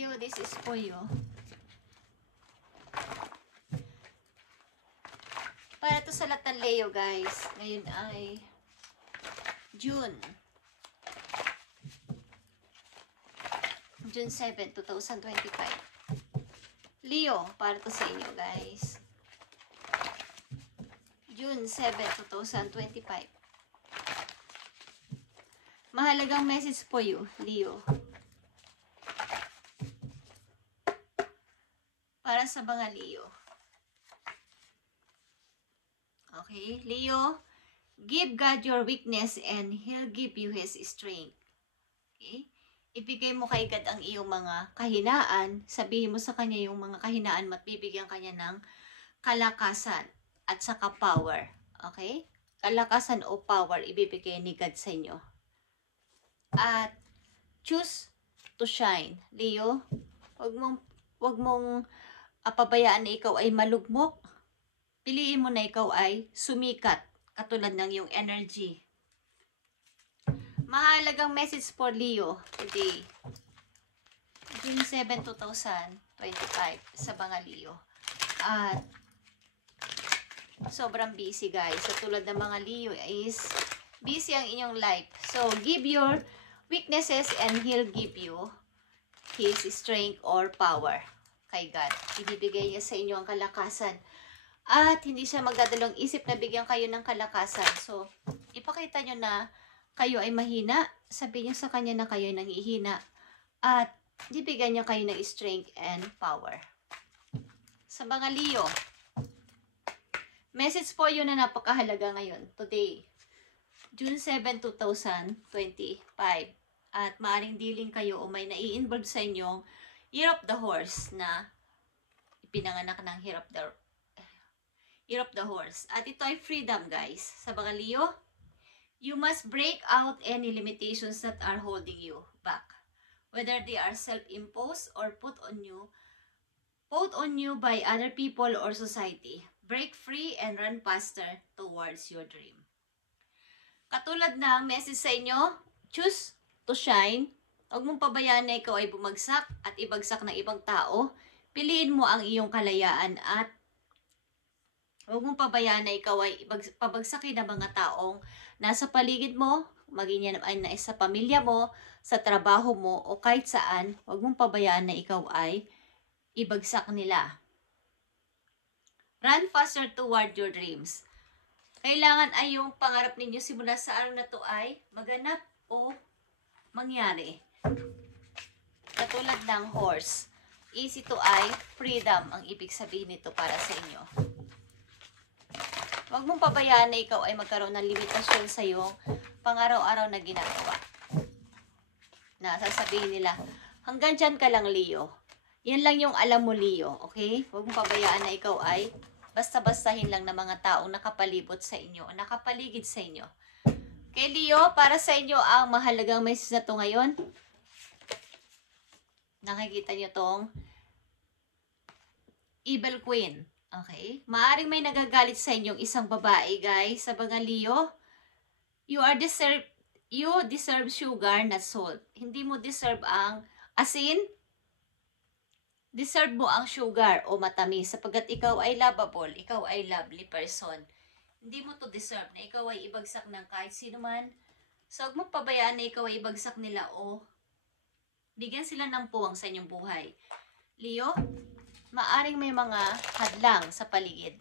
Leo, this is for you. Para to sa lahat ng Leo, guys. Ngayon ay June 7, 2025. Leo, para to sa inyo, guys. June 7, 2025. Mahalagang message for you, Leo. Para sa mga Leo. Okay, Leo, give God your weakness and He'll give you His strength. Okay? Ibigay mo kay God ang iyong mga kahinaan. Sabihin mo sa Kanya yung mga kahinaan at bibigyan Kanya ng kalakasan at saka power. Okay? Kalakasan o power ibibigay ni God sa inyo. At choose to shine. Leo, wag mong pabayaan na ikaw ay malugmok. Piliin mo na ikaw ay sumikat katulad ng iyong energy. Mahalagang message for Leo today. June 7, 2025 sa mga Leo. At sobrang busy, guys. Sa tulad ng mga Leo is busy ang inyong life. So, give your weaknesses and He'll give you His strength or power kay God. Ibibigay niya sa inyo ang kalakasan. At hindi siya magdadalawang isip na bigyan kayo ng kalakasan. So, ipakita nyo na kayo ay mahina. Sabihin nyo sa Kanya na kayo ay nangihina. At ibigyan niya kayo ng strength and power. Sa mga Leo, message po yun na napakahalaga ngayon, today, June 7, 2025. At maaring dealing kayo o may nai-involve sa inyong Year of the Horse na ipinanganak ng Year of the Horse. At ito ay freedom, guys. Sa mga Leo, you must break out any limitations that are holding you back. Whether they are self-imposed or put on you by other people or society. Break free and run faster towards your dream. Katulad ng message sa inyo, choose to shine. Huwag mong pabayaan na ikaw ay bumagsak at ibagsak ng ibang tao. Piliin mo ang iyong kalayaan at huwag mong pabayaan na ikaw ay pabagsakin ng mga taong nasa paligid mo, maging yan ay sa pamilya mo, sa trabaho mo, o kahit saan, huwag mong pabayaan na ikaw ay ibagsak nila. Run faster toward your dreams. Kailangan ay yung pangarap ninyo simula sa araw na to ay maganap o mangyari. Katulad ng horse. Easy to ay freedom ang ibig sabihin nito para sa inyo. Huwag mong pabayaan na ikaw ay magkaroon ng limitasyon sa iyong pang-araw-araw na ginagawa. Na sasabihin nila, hanggang dyan ka lang, Leo. Yan lang yung alam mo, Leo. Okay? Huwag mong pabayaan na ikaw ay basta-bastahin lang ng mga taong nakapalibot sa inyo o nakapaligid sa inyo. Okay, Leo, para sa inyo ang mahalagang message na to ngayon. Nakikita nyo tong Evil Queen. Okay? Maaring may nagagalit sa inyong isang babae, guys. Sa mga Leo, you deserve sugar, not salt. Hindi mo deserve ang asin. Deserve mo ang sugar o matamis sapagkat ikaw ay lovable, ikaw ay lovely person. Hindi mo to deserve na ikaw ay ibagsak ng kahit sino man. So, huwag mong pabayaan na ikaw ay ibagsak nila o bigyan sila ng puwang sa inyong buhay. Leo, maaring may mga hadlang sa paligid.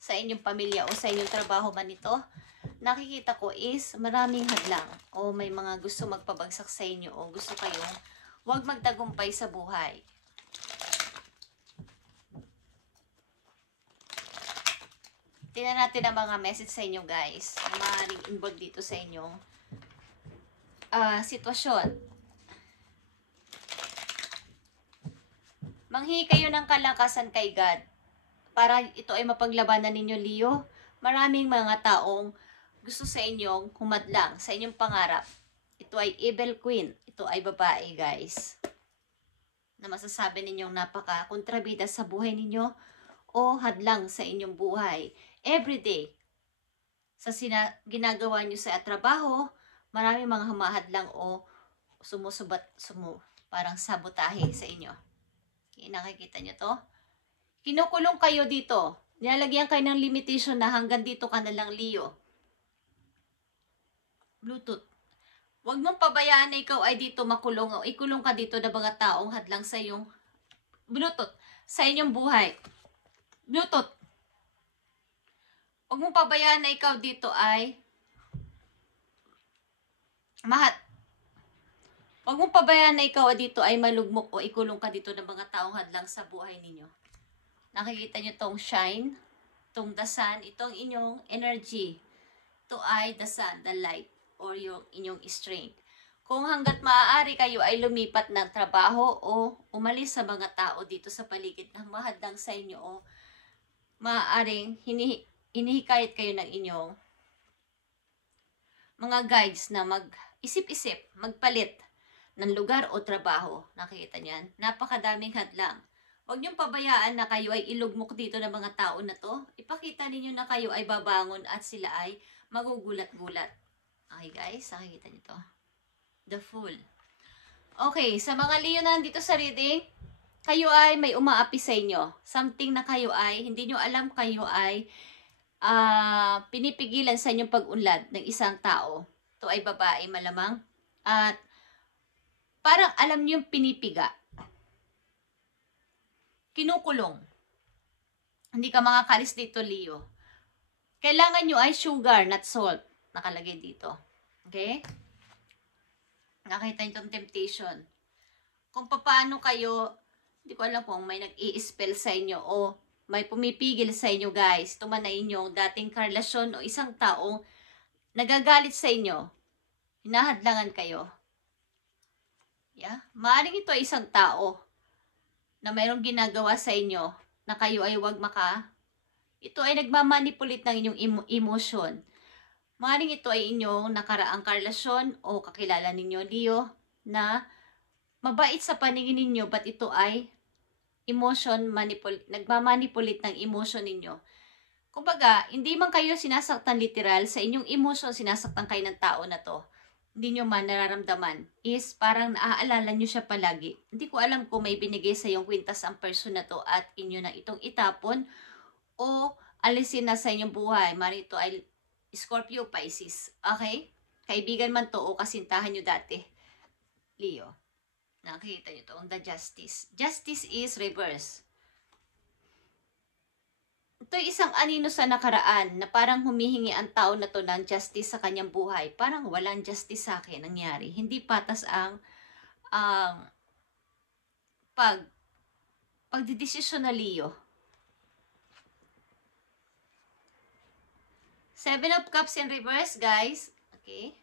Sa inyong pamilya o sa inyong trabaho man ito, nakikita ko is maraming hadlang o may mga gusto magpabagsak sa inyo o gusto kayong huwag magtagumpay sa buhay. Tingnan natin ang mga message sa inyo, guys. Maaaring involved dito sa inyong sitwasyon. Manghingi kayo ng kalakasan kay God para ito ay mapaglabanan ninyo, Leo. Maraming mga taong gusto sa inyong humadlang sa inyong pangarap. Ito ay Evil Queen. Ito ay babae, guys. Na masasabi ninyong napaka-kontrabida sa buhay ninyo o hadlang sa inyong buhay. Everyday, sa ginagawa nyo sa trabaho, maraming mga humahadlang o parang sabotahe sa inyo. Okay, nakikita nyo to? Kinukulong kayo dito. Nilalagyan kayo ng limitation na hanggang dito ka na lang, Leo. Bluetooth. Huwag mong pabayaan na ikaw ay dito makulong o ikulong ka dito na mga taong hadlang sa iyong Bluetooth, sa inyong buhay. Bluetooth. Huwag mong pabayaan na ikaw dito ay Huwag mong pabayaan na ikaw dito ay malugmok o ikulong ka dito ng mga taong hadlang sa buhay ninyo. Nakikita nyo tong shine, tong the sun, itong inyong energy. Ito ay the sun, the light, or yung inyong strength. Kung hanggat maaari kayo ay lumipat ng trabaho o umalis sa mga tao dito sa paligid na mahadlang sa inyo o maaaring hinihikayat kayo ng inyong mga guides na mag-isip-isip, magpalit ng lugar o trabaho. Nakikita niyan? Napakadaming hadlang. Huwag niyong pabayaan na kayo ay ilugmok dito ng mga tao na to. Ipakita ninyo na kayo ay babangon at sila ay magugulat-gulat. Okay guys, nakikita niyo to. The Fool. Okay, sa mga Leo na nandito sa reading, kayo ay may umaapi sa inyo. Something na kayo ay, hindi nyo alam kayo ay pinipigilan sa inyong pag-unlad ng isang tao. Ito ay babae malamang. At parang alam nyo yung pinipiga. Kinukulong. Hindi ka makakalis dito, Leo. Kailangan nyo ay sugar, not salt. Nakalagay dito. Okay? Nakita nyo itong temptation. Kung paano kayo, hindi ko alam kung may nag-i-spell sa inyo o may pumipigil sa inyo, guys. Tumanain nyo dating karelasyon o isang taong nagagalit sa inyo. Hinahadlangan kayo. Yeah? Maaaring ito ay isang tao na mayroong ginagawa sa inyo na kayo ay ito ay nagmamanipulate ng inyong emotion. Maaaring ito ay inyong nakaraang karelasyon o kakilala ninyo, Leo, na mabait sa paningin ninyo, but ito ay nagmamanipulate ng emotion ninyo. Kumbaga, hindi man kayo sinasaktan literal, sa inyong emotion sinasaktan kayo ng tao na to. Hindi nyo man nararamdaman, is parang naaalala nyo siya palagi. Hindi ko alam kung may binigay sa iyong kwintas ang person na to at inyo na itong itapon o alisin na sa inyong buhay. Marito ay Scorpio, Pisces. Okay? Kaibigan man to o kasintahan nyo dati. Leo. Nakikita nyo to, the Justice. Justice is reverse. Ito ay isang anino sa nakaraan na parang humihingi ang tao na to ng justice sa kanyang buhay. Parang walang justice sa akin nangyari. Hindi patas ang pagdidesisyon na Leo. 7 of Cups in reverse, guys. Okay.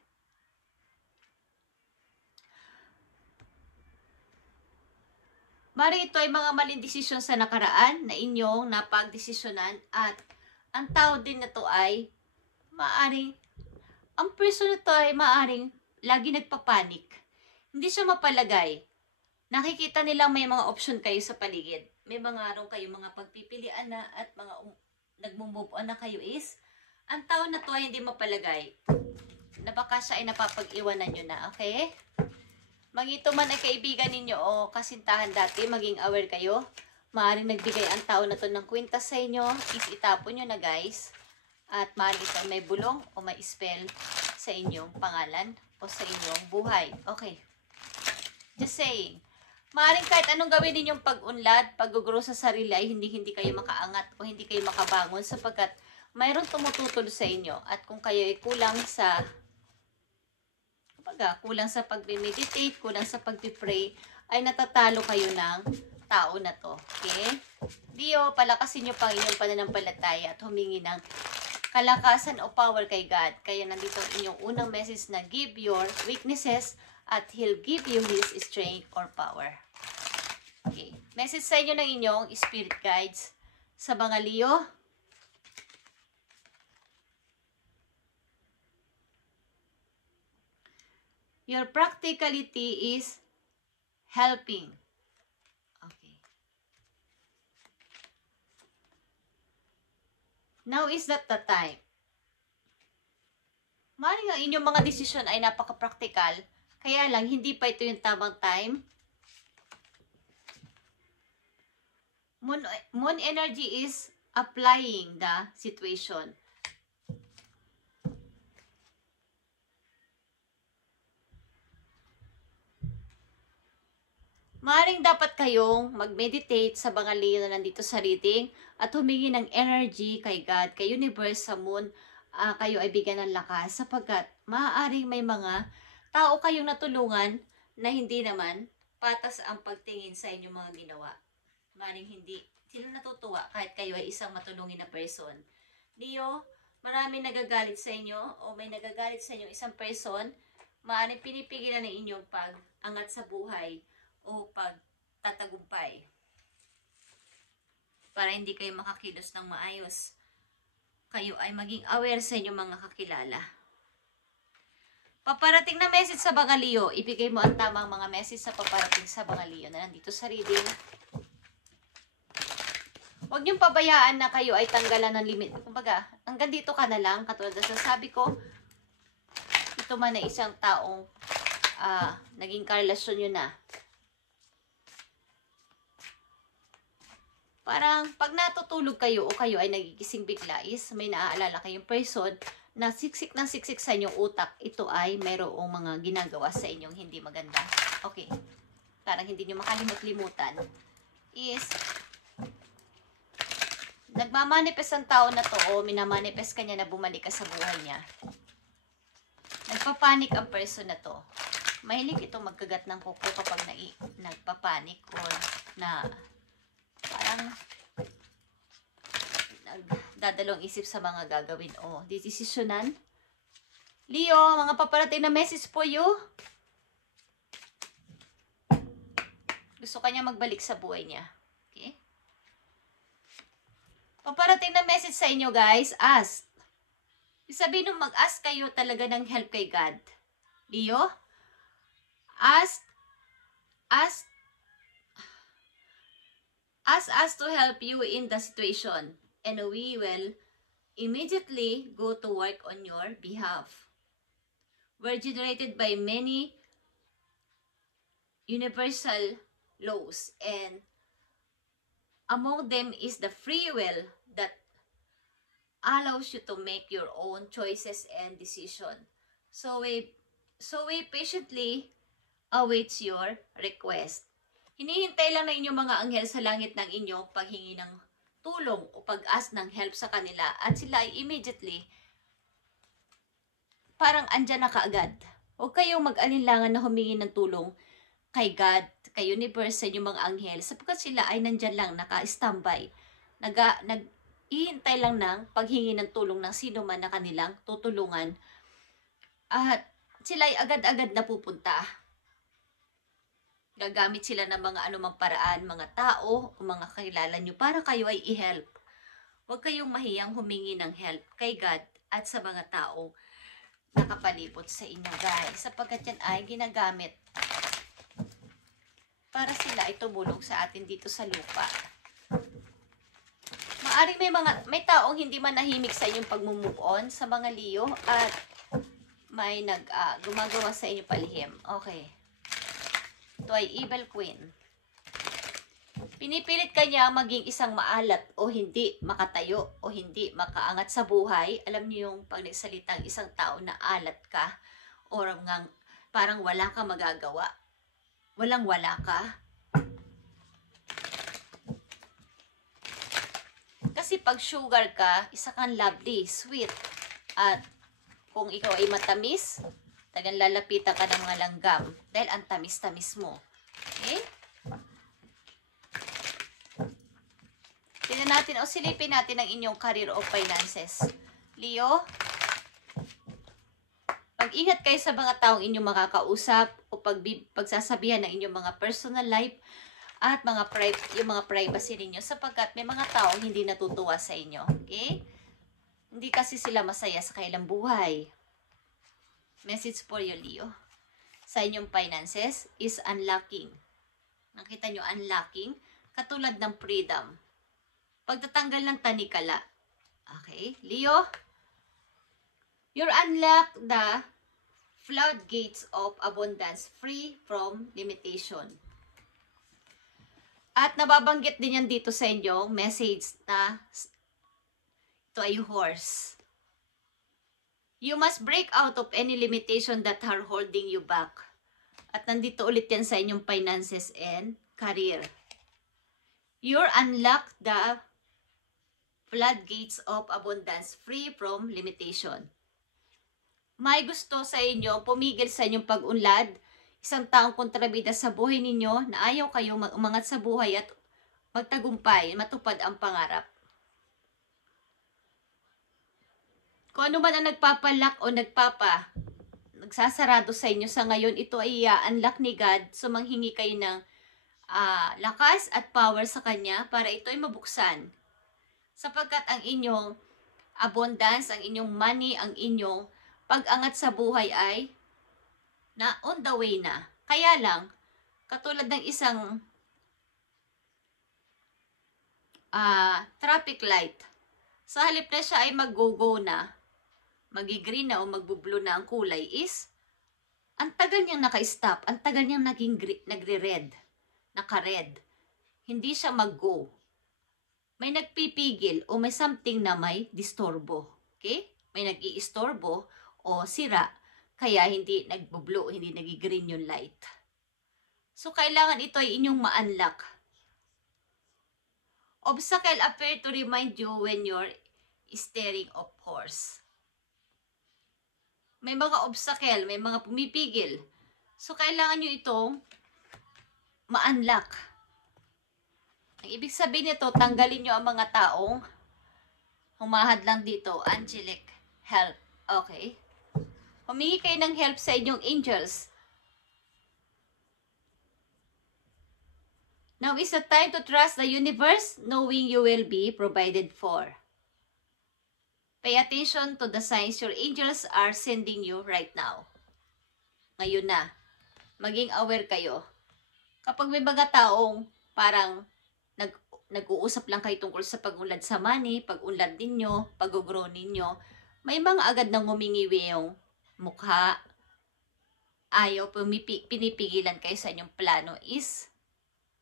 Mari ito ay mga maling desisyon sa nakaraan na inyong napagdesisyonan at ang tao din na to ay ang person na to ay maaring lagi nagpapanik. Hindi siya mapalagay. Nakikita nilang may mga option kayo sa paligid. May mga kayo mga pagpipilian na at mga nagmumove on na kayo is ang tao na to ay hindi mapalagay. Na baka siya ay napapag-iwanan nyo na, okay? Ito man ay kaibigan ninyo o kasintahan dati, maging aware kayo. Maaaring nagbigay ang tao na to ng kwintas sa inyo, is itapon nyo na, guys. At maaaring ito may bulong o may spell sa inyong pangalan o sa inyong buhay. Okay. Just saying. Maaaring kahit anong gawin ninyong pag-unlad, pag-guguro sa sarili ay hindi kayo makaangat o hindi kayo makabangon sapagkat mayroong tumututol sa inyo. At kung kayo ay kulang sa pag-meditate, kulang sa pag-pray, ay natatalo kayo ng tao na to. Okay? Leo, palakasin nyo pang inyong pananampalataya at humingi ng kalakasan o power kay God. Kaya nandito ang inyong unang message na give your weaknesses at He'll give you His strength or power. Okay. Message sa inyo ng inyong spirit guides sa mga Leo. Your practicality is helping. Okay. Now is not the time. Maaaring ang inyong mga desisyon ay napaka-practical, Kaya lang, hindi pa ito yung tamang time. Moon energy is applying the situation. Maaaring dapat kayong mag-meditate sa mga Leo na nandito sa reading at humingi ng energy kay God, kay universe, sa moon. Kayo ay bigyan ng lakas sapagkat maaaring may mga tao kayong natulungan na hindi naman patas ang pagtingin sa inyong mga ginawa. Maaaring hindi sila natutuwa kahit kayo ay isang matulungin na person. Leo, maraming nagagalit sa inyo o may nagagalit sa inyo isang person, maaaring pinipigilan ng inyong pag-angat sa buhay o pagtatagumpay para hindi kayo makakilos ng maayos. Kayo ay maging aware sa inyong mga kakilala. Paparating na message sa mga Leo. Ibigay mo ang tamang mga message sa paparating sa mga Leo na nandito sa reading. Huwag niyong pabayaan na kayo ay tanggalan ng limit. Kumbaga, hanggang dito ka na lang. Katulad na sabi ko, ito man ay isang taong naging karelasyon nyo na. Parang pag natutulog kayo o kayo ay nagigising bigla is may naaalala kayong person na siksik ng siksik sa inyong utak. Ito ay mayroong mga ginagawa sa inyong hindi maganda. Okay. Parang hindi nyo makalimut-limutan. Is nagmamanifest ang tao na to o minamanifest ka niya na bumalik ka sa buhay niya. Nagpapanik ang person na to. Mahilig itong magkagat ng kuko kapag nagpapanik o na parang nagdadalawang isip sa mga gagawin o desisyonan. Leo, mga paparating na message po you. Gusto kanya magbalik sa buhay niya. Okay? Paparating na message sa inyo guys, ask. Sabihin nung mag-ask kayo talaga ng help kay God. Leo, ask us to help you in the situation, and we will immediately go to work on your behalf. We're generated by many universal laws, and among them is the free will that allows you to make your own choices and decision. So we patiently awaits your request. Hinihintay lang na inyong mga anghel sa langit ng inyong paghingi ng tulong o pag-ask ng help sa kanila at sila ay immediately parang andyan na kaagad. Huwag kayong mag-alinlangan na humingi ng tulong kay God, kay universe, sa inyong mga anghel sapagkat sila ay nandyan lang, naka-standby. Nag-iintay lang ng paghingi ng tulong ng sino man na kanilang tutulungan at sila ay agad-agad na pupunta. Gagamit sila ng mga anumang paraan, mga tao o mga kakilala nyo para kayo ay i-help. Huwag kayong mahiyang humingi ng help kay God at sa mga taong nakapalibot sa inyo guys. Sapagkat yan ay ginagamit para sila ay tumulong sa atin dito sa lupa. Maaring may taong hindi manahimik sa inyong pag-move on sa mga Leo at may gumagawa sa inyo palihim. Okay. Ito ay Evil Queen. Pinipilit kanya maging isang maalat o hindi makatayo o hindi makaangat sa buhay. Alam niyo yung pag nagsalitang isang tao na alat ka o parang wala kang magagawa. Walang-wala ka. Kasi pag sugar ka, isa kang lovely, sweet. At kung ikaw ay matamis, tagang lalapitan ka ng mga langgam dahil ang tamis-tamis mo. Okay? Tingnan natin o silipin natin ang inyong career o finances. Leo, pag-ingat kayo sa mga taong inyong makakausap o pagsasabihan ng inyong mga personal life at yung mga privacy ninyo sapagkat may mga taong hindi natutuwa sa inyo. Okay? Hindi kasi sila masaya sa kailang buhay. Message for you, Leo. Sa inyong finances is unlocking. Nakita nyo, unlocking. Katulad ng freedom. Pagtatanggal ng tanikala. Okay? Leo, you're unlock the floodgates of abundance free from limitation. At nababanggit din yan dito sa inyo, message na ito ay horse. You must break out of any limitation that are holding you back. At nandito ulit yan sa inyong finances and career. You unlock the floodgates of abundance free from limitation. May gusto sa inyo, pumigil sa inyong pag-unlad, isang taong kontrabida sa buhay ninyo na ayaw kayong umangat sa buhay at magtagumpay, matupad ang pangarap. Kung ano man ang nagpapalak o nagsasarado sa inyo sa ngayon, ito ay i-unlock ni God. So, manghingi kayo ng lakas at power sa Kanya para ito ay mabuksan. Sapagkat ang inyong abundance, ang inyong money, ang inyong pag-angat sa buhay ay na on the way na. Kaya lang, katulad ng isang traffic light, sa halip na siya ay mag-go-go na, magi-green na o magbu-blue na ang kulay is, ang tagal niyang naka-stop, ang tagal niyang nagre-red, naka-red. Hindi siya mag-go. May nagpipigil o may something na may disturbo. Okay? May nag-i-istorbo o sira, kaya hindi nagbo-blue, hindi nagi-green yung light. So, kailangan ito ay inyong ma-unlock. Obstacle appear to remind you when you're steering of course. May mga obstacle, may mga pumipigil. So, kailangan nyo itong ma-unlock. Ang ibig sabihin nito, tanggalin nyo ang mga taong humahad lang dito. Angelic help. Okay? Humingi kayo ng help sa inyong angels. Now is the time to trust the universe, knowing you will be provided for. Pay attention to the signs your angels are sending you right now. Ngayon na. Maging aware kayo. Kapag may mga taong parang nag-uusap lang kayo tungkol sa pag-unlad sa money, pag-unlad ninyo, pag-grow ninyo, may mga agad nang humingiwi yung mukha, ayaw, pinipigilan kayo sa inyong plano is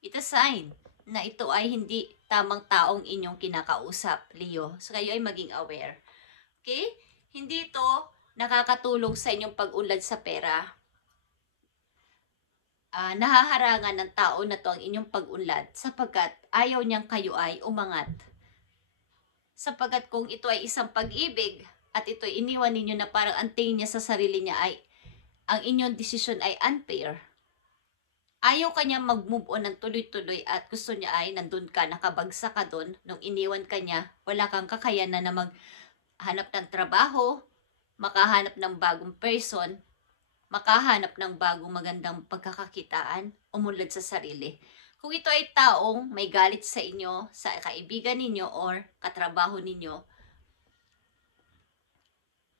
it's a sign na ito ay hindi tamang taong inyong kinakausap, Leo. So, kayo ay maging aware. Okay? Hindi ito nakakatulong sa inyong pag-unlad sa pera. Nahaharangan ng tao na to ang inyong pag-unlad sapagkat ayaw niyang kayo ay umangat. Sapagkat kung ito ay isang pag-ibig at ito ay iniwan ninyo na parang ang tingin niya sa sarili niya ay ang inyong desisyon ay unfair, ayaw kanya mag-move on ng tuloy-tuloy at gusto niya ay nandun ka, nakabagsak ka doon, nung iniwan ka niya, wala kang kakayanan na maghanap ng trabaho, makahanap ng bagong person, makahanap ng bagong magandang pagkakakitaan, umunlad sa sarili. Kung ito ay taong may galit sa inyo, sa kaibigan ninyo or katrabaho ninyo,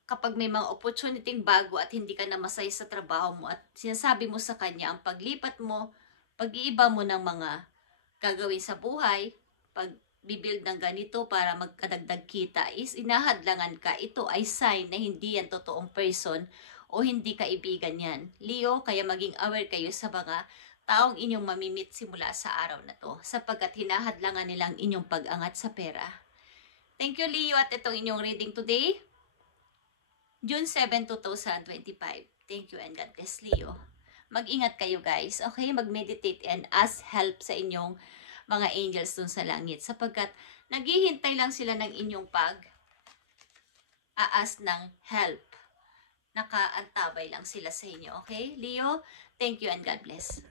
kapag may mga opportunity bago at hindi ka na masaya sa trabaho mo at sinasabi mo sa kanya ang paglipat mo, pag-iiba mo ng mga gagawin sa buhay, pag-build ng ganito para magkadagdag kita is inahadlangan ka, ito ay sign na hindi yan totoong person o hindi kaibigan yan. Leo, kaya maging aware kayo sa mga taong inyong mamimit simula sa araw na to sapagkat hinahadlangan nilang inyong pag-angat sa pera. Thank you, Leo, at itong inyong reading today. June 7, 2025. Thank you and God bless, Leo. Mag-ingat kayo, guys. Okay? Mag-meditate and ask help sa inyong mga angels dun sa langit sapagkat naghihintay lang sila ng inyong pag-aas ng help. Nakaantabay lang sila sa inyo. Okay? Leo, thank you and God bless.